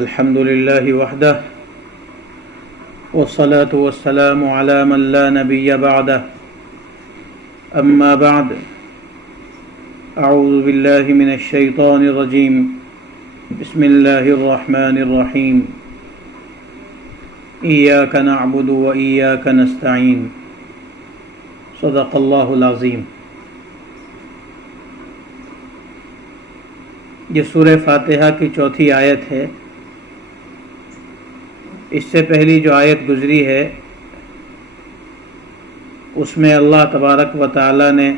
الحمد لله وحده والصلاة والسلام على من لا نبي بعده أما بعد أعوذ بالله من الشيطان الرجيم بسم الله الرحمن الرحيم إياك نعبد وإياك نستعين صدق الله العظيم۔ یہ سورہ فاتحہ کی چوتھی آیت ہے۔ اس سے پہلی جو آیت گزری ہے اس میں اللہ تبارک و تعالی نے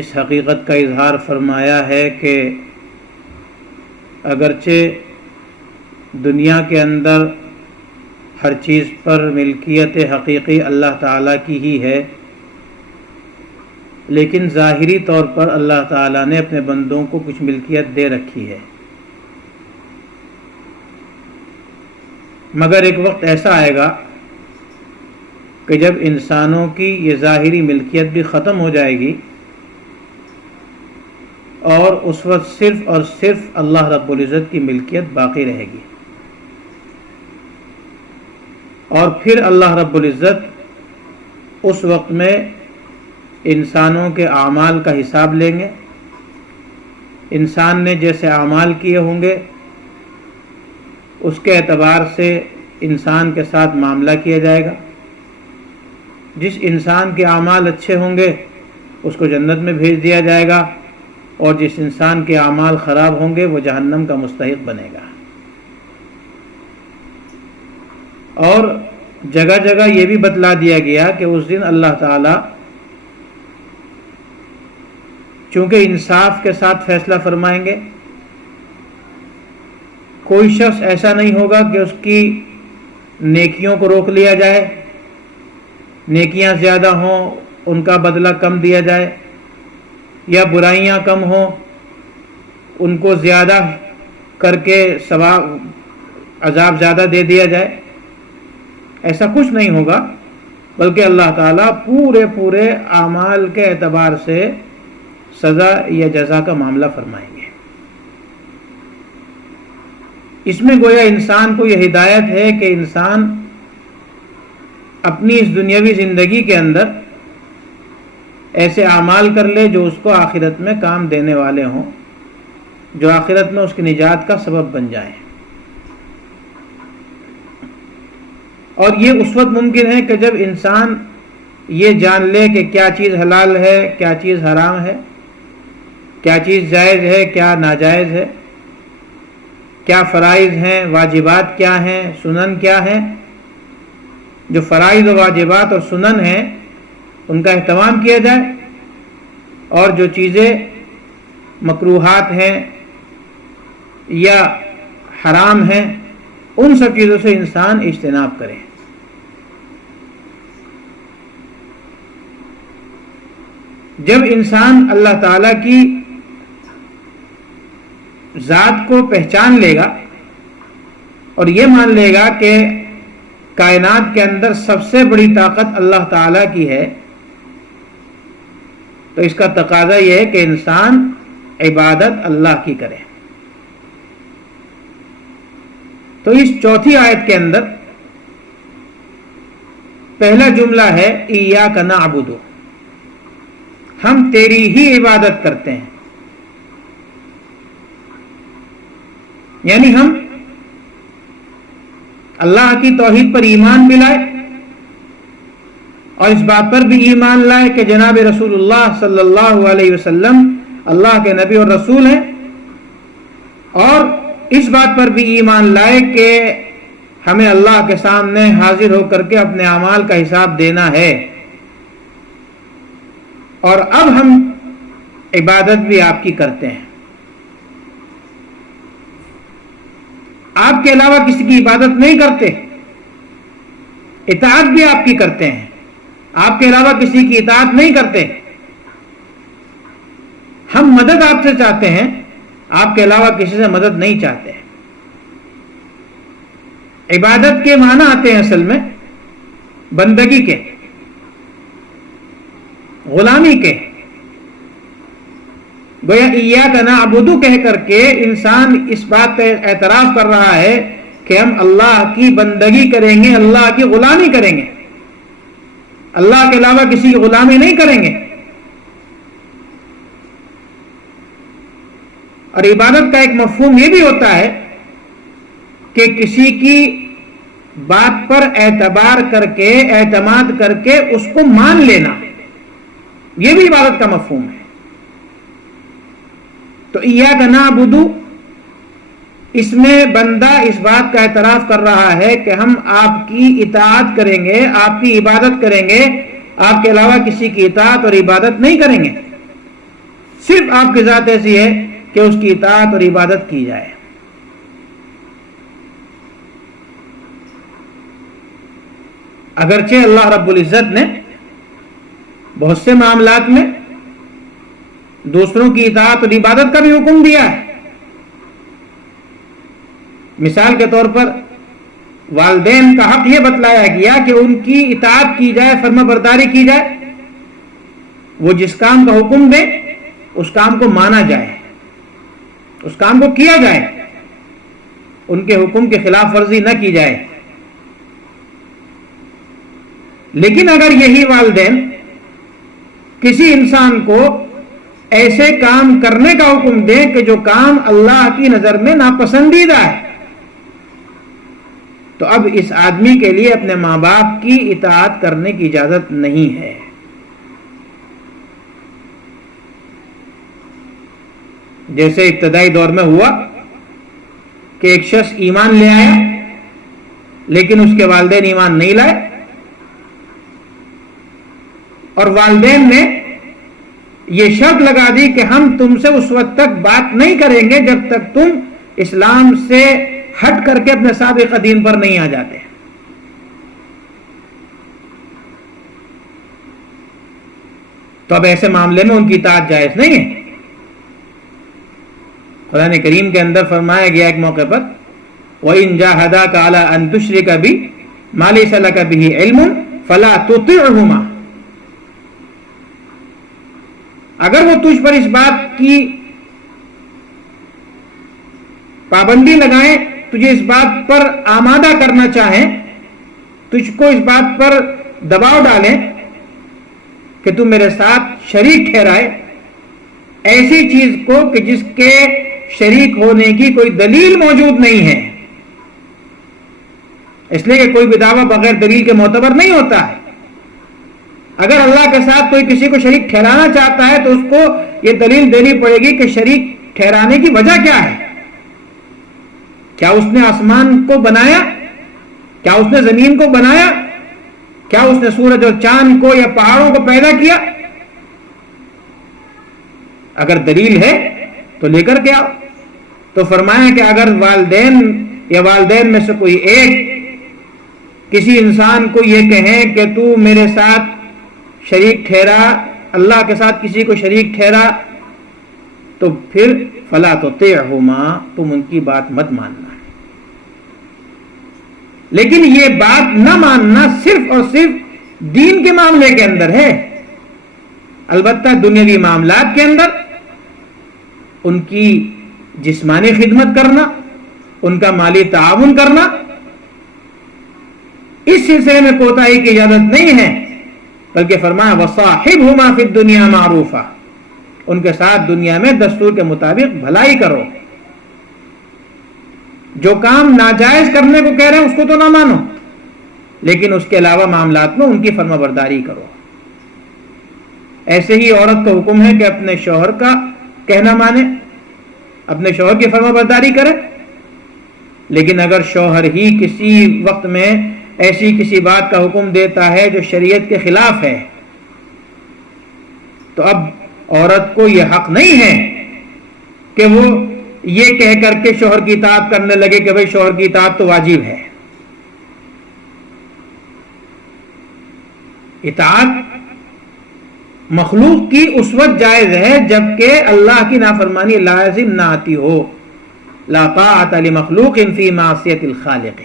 اس حقیقت کا اظہار فرمایا ہے کہ اگرچہ دنیا کے اندر ہر چیز پر ملکیت حقیقی اللہ تعالیٰ کی ہی ہے، لیکن ظاہری طور پر اللہ تعالیٰ نے اپنے بندوں کو کچھ ملکیت دے رکھی ہے، مگر ایک وقت ایسا آئے گا کہ جب انسانوں کی یہ ظاہری ملکیت بھی ختم ہو جائے گی اور اس وقت صرف اور صرف اللہ رب العزت کی ملکیت باقی رہے گی، اور پھر اللہ رب العزت اس وقت میں انسانوں کے اعمال کا حساب لیں گے۔ انسان نے جیسے اعمال کیے ہوں گے اس کے اعتبار سے انسان کے ساتھ معاملہ کیا جائے گا۔ جس انسان کے اعمال اچھے ہوں گے اس کو جنت میں بھیج دیا جائے گا، اور جس انسان کے اعمال خراب ہوں گے وہ جہنم کا مستحق بنے گا۔ اور جگہ جگہ یہ بھی بتلا دیا گیا کہ اس دن اللہ تعالیٰ چونکہ انصاف کے ساتھ فیصلہ فرمائیں گے، کوئی شخص ایسا نہیں ہوگا کہ اس کی نیکیوں کو روک لیا جائے، نیکیاں زیادہ ہوں ان کا بدلہ کم دیا جائے، یا برائیاں کم ہوں ان کو زیادہ کر کے ثواب عذاب زیادہ دے دیا جائے۔ ایسا کچھ نہیں ہوگا، بلکہ اللہ تعالیٰ پورے اعمال کے اعتبار سے سزا یا جزا کا معاملہ فرمائیں گے۔ اس میں گویا انسان کو یہ ہدایت ہے کہ انسان اپنی اس دنیاوی زندگی کے اندر ایسے اعمال کر لے جو اس کو آخرت میں کام دینے والے ہوں، جو آخرت میں اس کی نجات کا سبب بن جائیں۔ اور یہ اس وقت ممکن ہے کہ جب انسان یہ جان لے کہ کیا چیز حلال ہے، کیا چیز حرام ہے، کیا چیز جائز ہے، کیا ناجائز ہے، کیا فرائض ہیں، واجبات کیا ہیں، سنن کیا ہیں۔ جو فرائض و واجبات اور سنن ہیں ان کا اہتمام کیا جائے، اور جو چیزیں مکروہات ہیں یا حرام ہیں ان سب چیزوں سے انسان اجتناب کرے۔ جب انسان اللہ تعالیٰ کی ذات کو پہچان لے گا اور یہ مان لے گا کہ کائنات کے اندر سب سے بڑی طاقت اللہ تعالیٰ کی ہے، تو اس کا تقاضا یہ ہے کہ انسان عبادت اللہ کی کرے۔ تو اس چوتھی آیت کے اندر پہلا جملہ ہے ایاک نعبد، ہم تیری ہی عبادت کرتے ہیں، یعنی ہم اللہ کی توحید پر ایمان بھی لائے اور اس بات پر بھی ایمان لائے کہ جناب رسول اللہ صلی اللہ علیہ وسلم اللہ کے نبی اور رسول ہیں، اور اس بات پر بھی ایمان لائے کہ ہمیں اللہ کے سامنے حاضر ہو کر کے اپنے اعمال کا حساب دینا ہے، اور اب ہم عبادت بھی آپ کی کرتے ہیں۔ آپ کے علاوہ کسی کی عبادت نہیں کرتے، اطاعت بھی آپ کی کرتے ہیں، آپ کے علاوہ کسی کی اطاعت نہیں کرتے۔ ہم مدد آپ سے چاہتے ہیں، آپ کے علاوہ کسی سے مدد نہیں چاہتے۔ عبادت کے معنی آتے ہیں اصل میں بندگی کے، غلامی کے، گویا ایاک نعبد کہہ کر کے انسان اس بات کا اعتراف کر رہا ہے کہ ہم اللہ کی بندگی کریں گے، اللہ کی غلامی کریں گے، اللہ کے علاوہ کسی کی غلامی نہیں کریں گے۔ اور عبادت کا ایک مفہوم یہ بھی ہوتا ہے کہ کسی کی بات پر اعتبار کر کے، اعتماد کر کے اس کو مان لینا، یہ بھی عبادت کا مفہوم ہے۔ تو ایاک نعبد، اس میں بندہ اس بات کا اعتراف کر رہا ہے کہ ہم آپ کی اطاعت کریں گے، آپ کی عبادت کریں گے، آپ کے علاوہ کسی کی اطاعت اور عبادت نہیں کریں گے، صرف آپ کی ذات ایسی ہے کہ اس کی اطاعت اور عبادت کی جائے۔ اگرچہ اللہ رب العزت نے بہت سے معاملات میں دوسروں کی اطاعت اور عبادت کا بھی حکم دیا ہے۔ مثال کے طور پر والدین کا حق یہ بتلایا گیا کہ ان کی اطاعت کی جائے، فرما برداری کی جائے، وہ جس کام کا حکم دیں اس کام کو مانا جائے، اس کام کو کیا جائے، ان کے حکم کی خلاف ورزی نہ کی جائے۔ لیکن اگر یہی والدین کسی انسان کو ایسے کام کرنے کا حکم دیں کہ جو کام اللہ کی نظر میں ناپسندیدہ ہے، تو اب اس آدمی کے لیے اپنے ماں باپ کی اطاعت کرنے کی اجازت نہیں ہے۔ جیسے ابتدائی دور میں ہوا کہ ایک شخص ایمان لے آیا لیکن اس کے والدین ایمان نہیں لائے، اور والدین نے یہ شرط لگا دی کہ ہم تم سے اس وقت تک بات نہیں کریں گے جب تک تم اسلام سے ہٹ کر کے اپنے سابقہ دین پر نہیں آ جاتے۔ تو اب ایسے معاملے میں ان کی اطاعت جائز نہیں ہے۔ قرآن کریم کے اندر فرمایا گیا ایک موقع پر وَإِن جَاهَدَاكَ عَلَىٰ أَن تُشْرِكَ بِي مَا لَيْسَ لَكَ بِهِ عِلْمٌ فَلَا تُطِعْهُمَا، اگر وہ تجھ پر اس بات کی پابندی لگائیں، تجھے اس بات پر آمادہ کرنا چاہیں، تجھ کو اس بات پر دباؤ ڈالیں کہ تم میرے ساتھ شریک ٹھہرائے ایسی چیز کو کہ جس کے شریک ہونے کی کوئی دلیل موجود نہیں ہے، اس لیے کہ کوئی بھی دعویٰ بغیر دلیل کے معتبر نہیں ہوتا ہے۔ اگر اللہ کے ساتھ کوئی کسی کو شریک ٹھہرانا چاہتا ہے تو اس کو یہ دلیل دینی پڑے گی کہ شریک ٹھہرانے کی وجہ کیا ہے۔ کیا اس نے آسمان کو بنایا؟ کیا اس نے زمین کو بنایا؟ کیا اس نے سورج اور چاند کو یا پہاڑوں کو پیدا کیا؟ اگر دلیل ہے تو لے کر کے آؤ۔ تو فرمایا کہ اگر والدین یا والدین میں سے کوئی ایک کسی انسان کو یہ کہیں کہ تو میرے ساتھ شریک ٹھہرا، اللہ کے ساتھ کسی کو شریک ٹھہرا، تو پھر فلا تطیعہما، تم ان کی بات مت ماننا۔ لیکن یہ بات نہ ماننا صرف اور صرف دین کے معاملے کے اندر ہے۔ البتہ دنیاوی معاملات کے اندر ان کی جسمانی خدمت کرنا، ان کا مالی تعاون کرنا، اس سلسلے میں کوتاہی کی اجازت نہیں ہے، بلکہ فرمایا وَصَاحِبْهُمَا فِي الدُّنْيَا مَعْرُوفًا، ان کے ساتھ دنیا میں دستور کے مطابق بھلائی کرو۔ جو کام ناجائز کرنے کو کہہ رہے ہیں اس کو تو نہ مانو، لیکن اس کے علاوہ معاملات میں ان کی فرما برداری کرو۔ ایسے ہی عورت کا حکم ہے کہ اپنے شوہر کا کہنا مانے، اپنے شوہر کی فرما برداری کرے، لیکن اگر شوہر ہی کسی وقت میں ایسی کسی بات کا حکم دیتا ہے جو شریعت کے خلاف ہے، تو اب عورت کو یہ حق نہیں ہے کہ وہ یہ کہہ کر کے شوہر کی اطاعت کرنے لگے کہ بھئی شوہر کی اطاعت تو واجب ہے۔ اطاعت مخلوق کی اس وقت جائز ہے جبکہ اللہ کی نافرمانی لازم نہ آتی ہو۔ لا طاعۃ لمخلوق فی معصیۃ الخالق،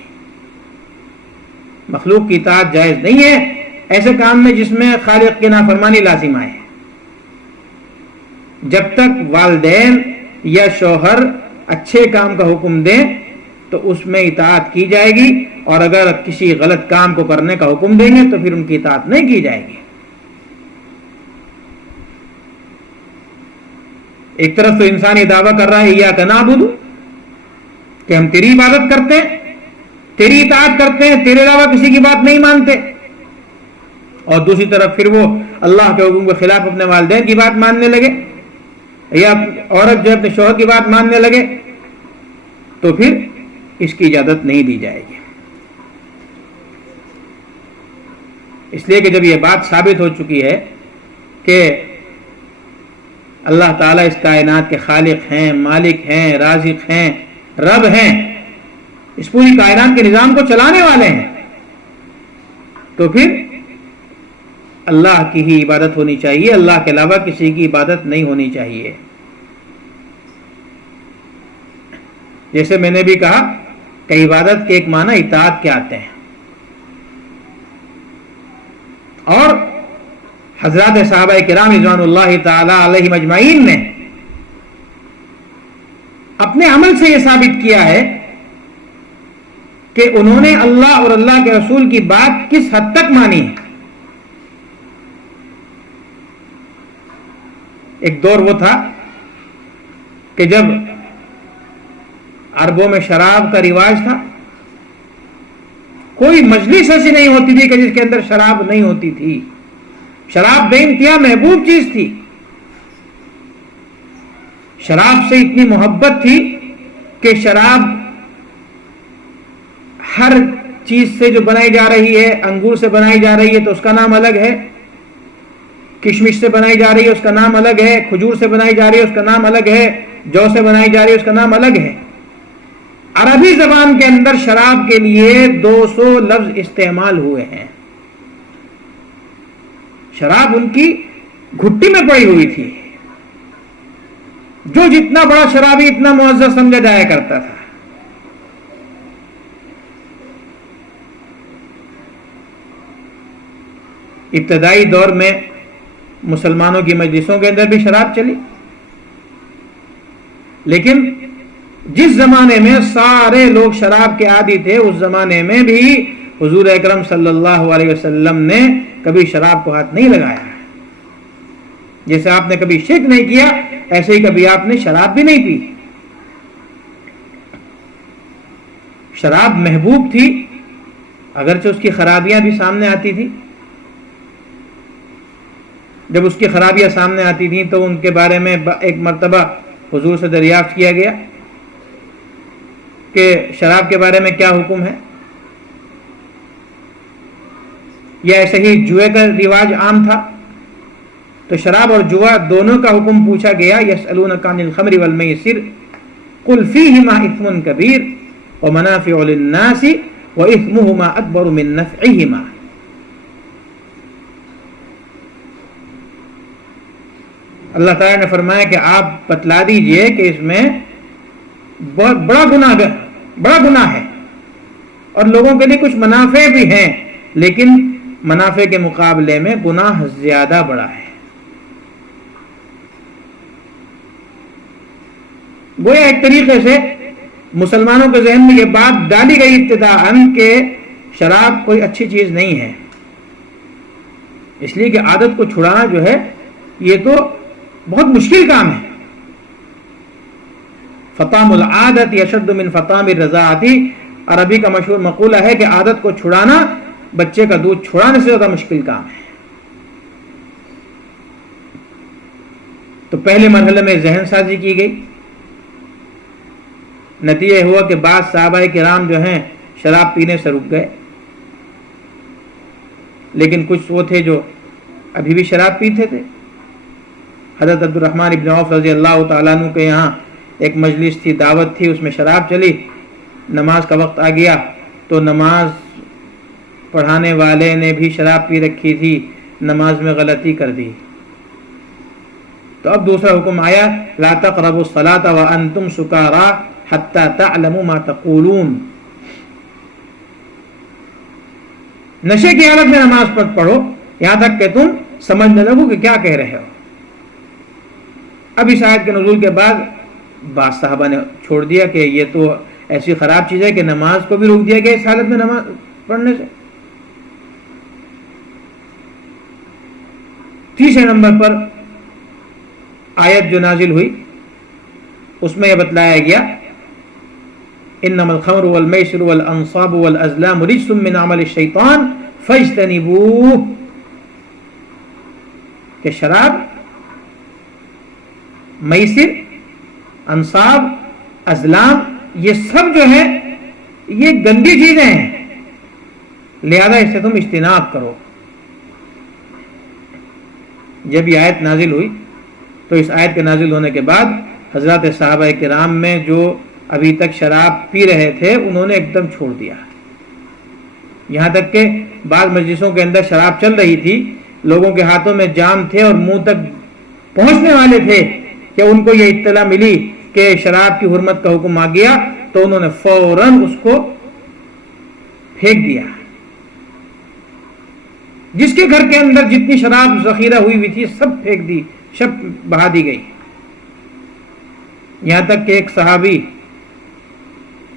مخلوق کی اطاعت جائز نہیں ہے ایسے کام میں جس میں خالق کی نافرمانی لازم آئے۔ جب تک والدین یا شوہر اچھے کام کا حکم دیں تو اس میں اطاعت کی جائے گی، اور اگر کسی غلط کام کو کرنے کا حکم دیں گے تو پھر ان کی اطاعت نہیں کی جائے گی۔ ایک طرف تو انسان یہ دعویٰ کر رہا ہے ایاک نعبد، کہ ہم تیری عبادت کرتے ہیں، تیری اطاعت کرتے ہیں، تیرے علاوہ کسی کی بات نہیں مانتے، اور دوسری طرف پھر وہ اللہ کے حکم کے خلاف اپنے والدین کی بات ماننے لگے، یا عورت جو اپنے شوہر کی بات ماننے لگے، تو پھر اس کی اجازت نہیں دی جائے گی۔ اس لیے کہ جب یہ بات ثابت ہو چکی ہے کہ اللہ تعالیٰ اس کائنات کے خالق ہیں، مالک ہیں، رازق ہیں، رب ہیں، اس پوری کائنات کے نظام کو چلانے والے ہیں، تو پھر اللہ کی ہی عبادت ہونی چاہیے، اللہ کے علاوہ کسی کی عبادت نہیں ہونی چاہیے۔ جیسے میں نے بھی کہا کہ عبادت کے ایک معنی اطاعت کے آتے ہیں، اور حضرات صحابہ کرام رضوان اللہ تعالی علیہم اجمعین نے اپنے عمل سے یہ ثابت کیا ہے کہ انہوں نے اللہ اور اللہ کے رسول کی بات کس حد تک مانی ہے۔ ایک دور وہ تھا کہ جب عربوں میں شراب کا رواج تھا، کوئی مجلس ایسی نہیں ہوتی تھی کہ جس کے اندر شراب نہیں ہوتی تھی۔ شراب بے انتہا محبوب چیز تھی، شراب سے اتنی محبت تھی کہ شراب ہر چیز سے جو بنائی جا رہی ہے، انگور سے بنائی جا رہی ہے تو اس کا نام الگ ہے، کشمش سے بنائی جا رہی ہے اس کا نام الگ ہے، کھجور سے بنائی جا رہی ہے اس کا نام الگ ہے، جو سے بنائی جا رہی ہے اس کا نام الگ ہے۔ عربی زبان کے اندر شراب کے لیے 200 لفظ استعمال ہوئے ہیں۔ شراب ان کی گھٹی میں پڑی ہوئی تھی، جو جتنا بڑا شرابی اتنا معزز سمجھا جایا کرتا تھا۔ ابتدائی دور میں مسلمانوں کی مجلسوں کے اندر بھی شراب چلی، لیکن جس زمانے میں سارے لوگ شراب کے عادی تھے، اس زمانے میں بھی حضور اکرم صلی اللہ علیہ وسلم نے کبھی شراب کو ہاتھ نہیں لگایا۔ جیسے آپ نے کبھی شرک نہیں کیا، ایسے ہی کبھی آپ نے شراب بھی نہیں پی۔ شراب محبوب تھی، اگرچہ اس کی خرابیاں بھی سامنے آتی تھی۔ جب اس کی خرابیاں سامنے آتی تھیں تو ان کے بارے میں ایک مرتبہ حضور سے دریافت کیا گیا کہ شراب کے بارے میں کیا حکم ہے، یا ایسے ہی جوئے کا رواج عام تھا، تو شراب اور جوا دونوں کا حکم پوچھا گیا۔ یسألونک عن الخمر والمیسر قل فیہما اثم کبیر ومنافع للناس واثمہما اکبر من نفعہما۔ اللہ تعالیٰ نے فرمایا کہ آپ بتلا دیجئے کہ اس میں بہت بڑا گناہ ہے، اور لوگوں کے لیے کچھ منافع بھی ہیں، لیکن منافع کے مقابلے میں گناہ زیادہ بڑا ہے۔ گویا ایک طریقے سے مسلمانوں کے ذہن میں یہ بات ڈالی گئی ابتداءً کہ شراب کوئی اچھی چیز نہیں ہے، اس لیے کہ عادت کو چھڑانا جو ہے یہ تو بہت مشکل کام ہے۔ فطام العادت یشد من فطام الرضاعۃ، عربی کا مشہور مقولہ ہے کہ عادت کو چھڑانا بچے کا دودھ چھڑانے سے زیادہ مشکل کام ہے۔ تو پہلے مرحلے میں ذہن سازی کی گئی، نتیجہ ہوا کہ بعض صحابہ کرام جو ہیں شراب پینے سے رک گئے، لیکن کچھ وہ تھے جو ابھی بھی شراب پیتے تھے۔ حضرت عبد الرحمن ابن عوف رضی اللہ تعالیٰ عنہ کے یہاں ایک مجلس تھی، دعوت تھی، اس میں شراب چلی، نماز کا وقت آ گیا تو نماز پڑھانے والے نے بھی شراب پی رکھی تھی، نماز میں غلطی کر دی، تو اب دوسرا حکم آیا لا تقربوا الصلاة وانتم سکارى حتى تعلموا ما تقولون، نشے کی حالت میں نماز پڑھو یہاں تک کہ تم سمجھنے لگو کہ کیا کہہ رہے ہو۔ اب اس آیت کے نزول کے بعد بعض صحابہ نے چھوڑ دیا کہ یہ تو ایسی خراب چیز ہے کہ نماز کو بھی روک دیا گیا اس حالت میں نماز پڑھنے سے۔ تیسرے نمبر پر آیت جو نازل ہوئی اس میں یہ بتلایا گیا انما الخمر والمیسر والانصاب والازلام رجس من عمل الشیطان فاجتنبوہ، کہ شراب، میسر، انصاب، ازلام، یہ سب جو ہے یہ گندی چیزیں ہیں، لہذا اس سے تم اجتناب کرو۔ جب یہ آیت نازل ہوئی تو اس آیت کے نازل ہونے کے بعد حضرات صحابہ کرام میں جو ابھی تک شراب پی رہے تھے انہوں نے ایک دم چھوڑ دیا، یہاں تک کہ بعض مجلسوں کے اندر شراب چل رہی تھی، لوگوں کے ہاتھوں میں جام تھے اور منہ تک پہنچنے والے تھے کہ ان کو یہ اطلاع ملی کہ شراب کی حرمت کا حکم آ گیا تو انہوں نے فوراً اس کو پھینک دیا۔ جس کے گھر کے اندر جتنی شراب ذخیرہ ہوئی ہوئی تھی سب پھینک دی، سب بہا دی گئی، یہاں تک کہ ایک صحابی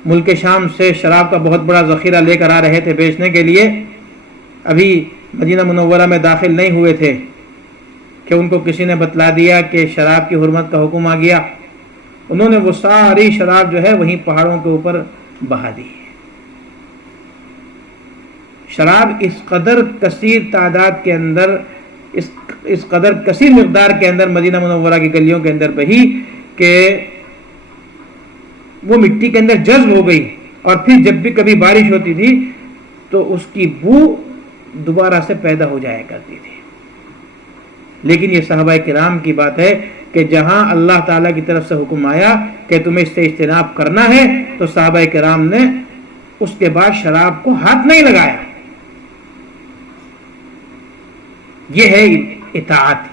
ملک شام سے شراب کا بہت بڑا ذخیرہ لے کر آ رہے تھے بیچنے کے لیے، ابھی مدینہ منورہ میں داخل نہیں ہوئے تھے کہ ان کو کسی نے بتلا دیا کہ شراب کی حرمت کا حکم آ گیا، انہوں نے وہ ساری شراب جو ہے وہیں پہاڑوں کے اوپر بہا دی۔ شراب اس قدر کثیر تعداد کے اندر، اس قدر کثیر مقدار کے اندر مدینہ منورہ کی گلیوں کے اندر بہی کہ وہ مٹی کے اندر جذب ہو گئی، اور پھر جب بھی کبھی بارش ہوتی تھی تو اس کی بو دوبارہ سے پیدا ہو جایا کرتی تھی۔ لیکن یہ صحابہ کرام کی بات ہے کہ جہاں اللہ تعالیٰ کی طرف سے حکم آیا کہ تمہیں اس سے اجتناب کرنا ہے تو صحابہ کرام نے اس کے بعد شراب کو ہاتھ نہیں لگایا۔ یہ ہے اطاعت،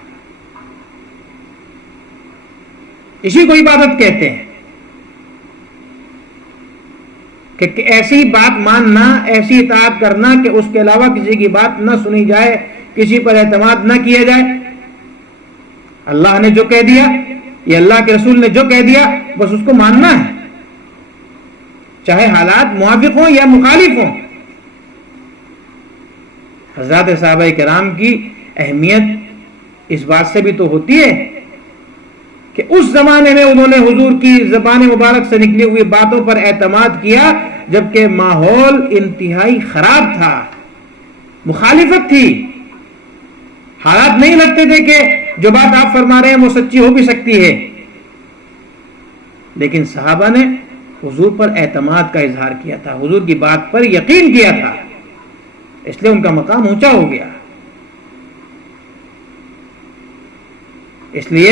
اسی کو عبادت کہتے ہیں کہ ایسی بات ماننا، ایسی اطاعت کرنا کہ اس کے علاوہ کسی کی بات نہ سنی جائے، کسی پر اعتماد نہ کیا جائے۔ اللہ نے جو کہہ دیا یا اللہ کے رسول نے جو کہہ دیا بس اس کو ماننا ہے، چاہے حالات موافق ہوں یا مخالف ہوں۔ حضرات صحابہ کرام کی اہمیت اس بات سے بھی تو ہوتی ہے کہ اس زمانے میں انہوں نے حضور کی زبان مبارک سے نکلی ہوئی باتوں پر اعتماد کیا جبکہ ماحول انتہائی خراب تھا، مخالفت تھی، حالات نہیں لگتے تھے کہ جو بات آپ فرما رہے ہیں وہ سچی ہو بھی سکتی ہے، لیکن صحابہ نے حضور پر اعتماد کا اظہار کیا تھا، حضور کی بات پر یقین کیا تھا، اس لیے ان کا مقام اونچا ہو گیا۔ اس لیے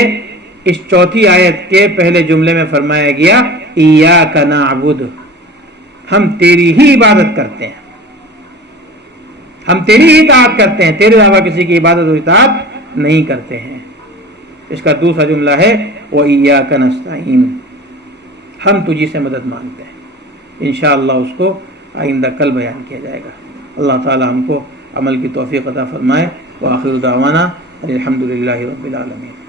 اس چوتھی آیت کے پہلے جملے میں فرمایا گیا ایاک نعبد، ہم تیری ہی عبادت کرتے ہیں، ہم تیری ہی اطاعت کرتے ہیں، تیرے علاوہ کسی کی عبادت و اطاعت نہیں کرتے ہیں۔ اس کا دوسرا جملہ ہے وَإِيَّاكَ نَسْتَعِينُ، ہم تجھی سے مدد مانگتے ہیں۔ انشاءاللہ اس کو آئندہ کل بیان کیا جائے گا۔ اللہ تعالی ہم کو عمل کی توفیق عطا فرمائے۔ وآخر دعوانا الحمدللہ رب العالمین۔